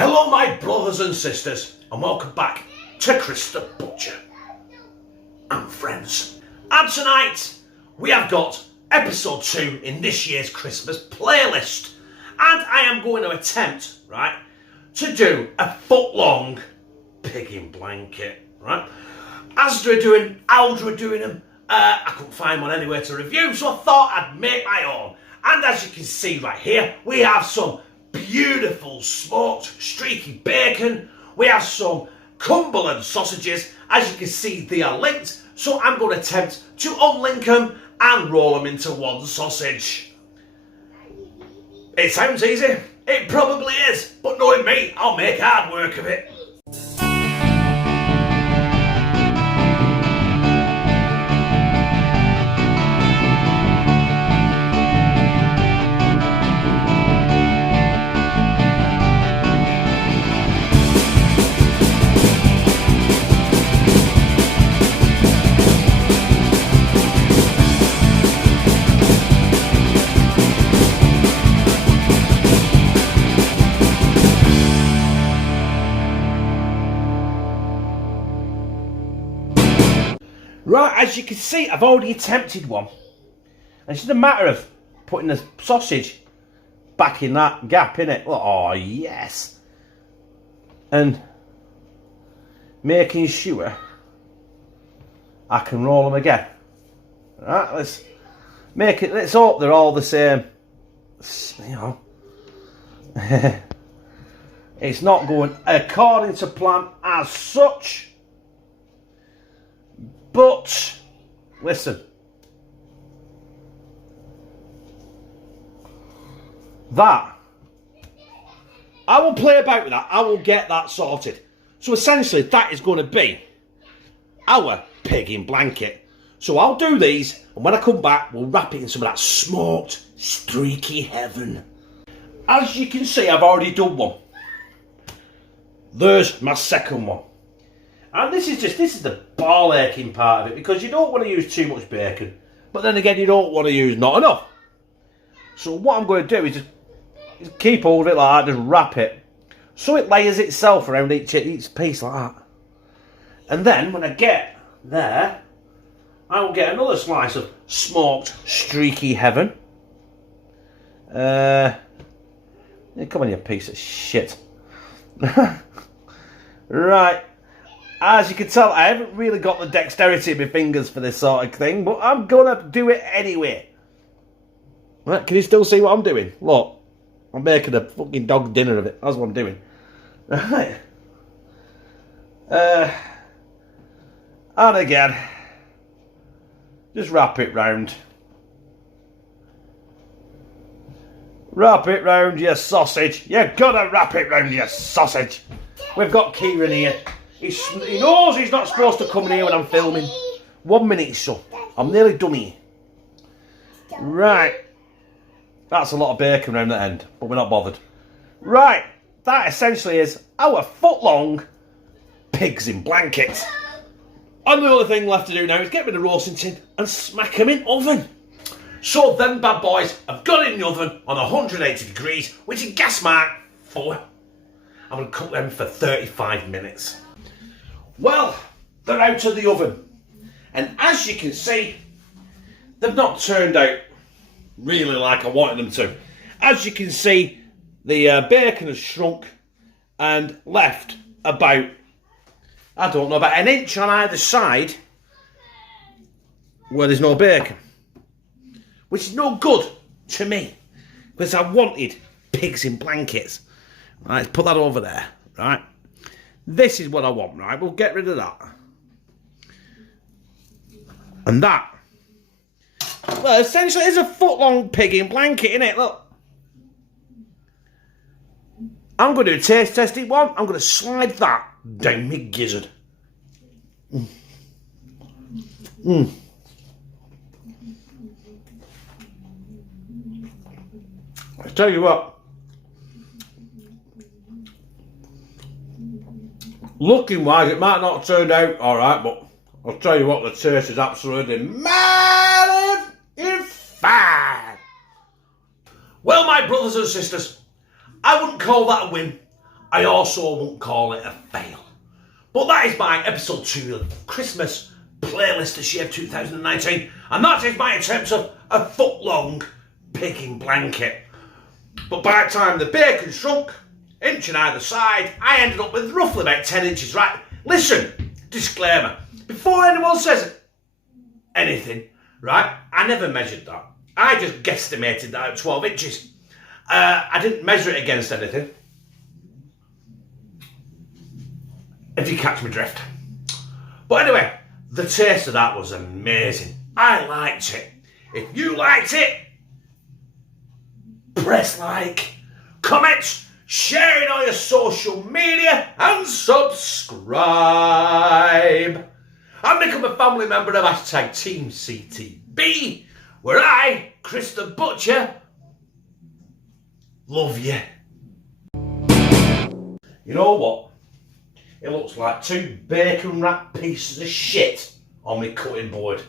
Hello my brothers and sisters and welcome back to Chris the Butcher and friends. And tonight we have got episode 2 in this year's Christmas playlist, and I am going to attempt, right, to do a foot-long pig in blanket, right? Asda are doing, aldi are doing them. I couldn't find one anywhere to review, so I thought I'd make my own. And as you can see right here, we have some beautiful smoked streaky bacon. We have some Cumberland sausages. As you can see, they are linked, so I'm going to attempt to unlink them and roll them into one sausage. It sounds easy. It probably is, but knowing me, I'll make hard work of it. Right, as you can see, I've already attempted one. And it's just a matter of putting the sausage back in that gap, innit? Oh, yes. And making sure I can roll them again. Right, let's make it, let's hope they're all the same. You know. It's not going according to plan as such. But, listen, that, I will play about with that, I will get that sorted. So essentially that is going to be our pig in blanket. So I'll do these, and when I come back, we'll wrap it in some of that smoked, streaky heaven. As you can see, I've already done one. There's my second one. And this is the ball aching part of it, because you don't want to use too much bacon, but then again you don't want to use not enough. So what I'm going to do is just keep hold of it like that, just wrap it, so it layers itself around each piece like that. And then when I get there, I will get another slice of smoked streaky heaven. Come on, you piece of shit. Right. As you can tell, I haven't really got the dexterity of my fingers for this sort of thing, but I'm going to do it anyway. Right, can you still see what I'm doing? Look, I'm making a fucking dog dinner of it. That's what I'm doing. Right. And again, just wrap it round. Wrap it round your sausage. You've got to wrap it round your sausage. We've got Kieran here. He knows he's not supposed to come in here when I'm filming. 1 minute, son. I'm nearly done here. Right. That's a lot of bacon around the end, but we're not bothered. Right. That essentially is our foot-long pigs in blankets. And the only thing left to do now is get rid of the roasting tin and smack them in oven. So them bad boys have got it in the oven on 180 degrees, which is gas mark 4. I'm going to cook them for 35 minutes. Well, they're out of the oven, and as you can see, they've not turned out really like I wanted them to. As you can see, the bacon has shrunk and left about, I don't know, about an inch on either side where there's no bacon, which is no good to me, because I wanted pigs in blankets. Right, let's put that over there, right? This is what I want, right? We'll get rid of that. And that, well, essentially is a foot-long pig in blanket, innit? Look. I'm going to do a taste testing one. I'm going to slide that down my gizzard. I tell you what. Looking wise, it might not have turned out alright, but I'll tell you what, the taste is absolutely magnificent. Well, my brothers and sisters, I wouldn't call that a win. I also won't call it a fail. But that is my episode 2 of Christmas playlist this year of 2019, and that is my attempts of a foot-long picking blanket. But by the time the bacon shrunk, inch on either side, I ended up with roughly about 10 inches, right? Listen, disclaimer, before anyone says anything, right, I never measured that. I just guesstimated that at 12 inches. I didn't measure it against anything, if you catch my drift. But anyway, the taste of that was amazing. I liked it. If you liked it, press like, comment, share it on your social media, and subscribe. And become a family member of hashtag Team CTB, where I, Chris the Butcher, love you. You know what? It looks like 2 bacon wrapped pieces of shit on my cutting board.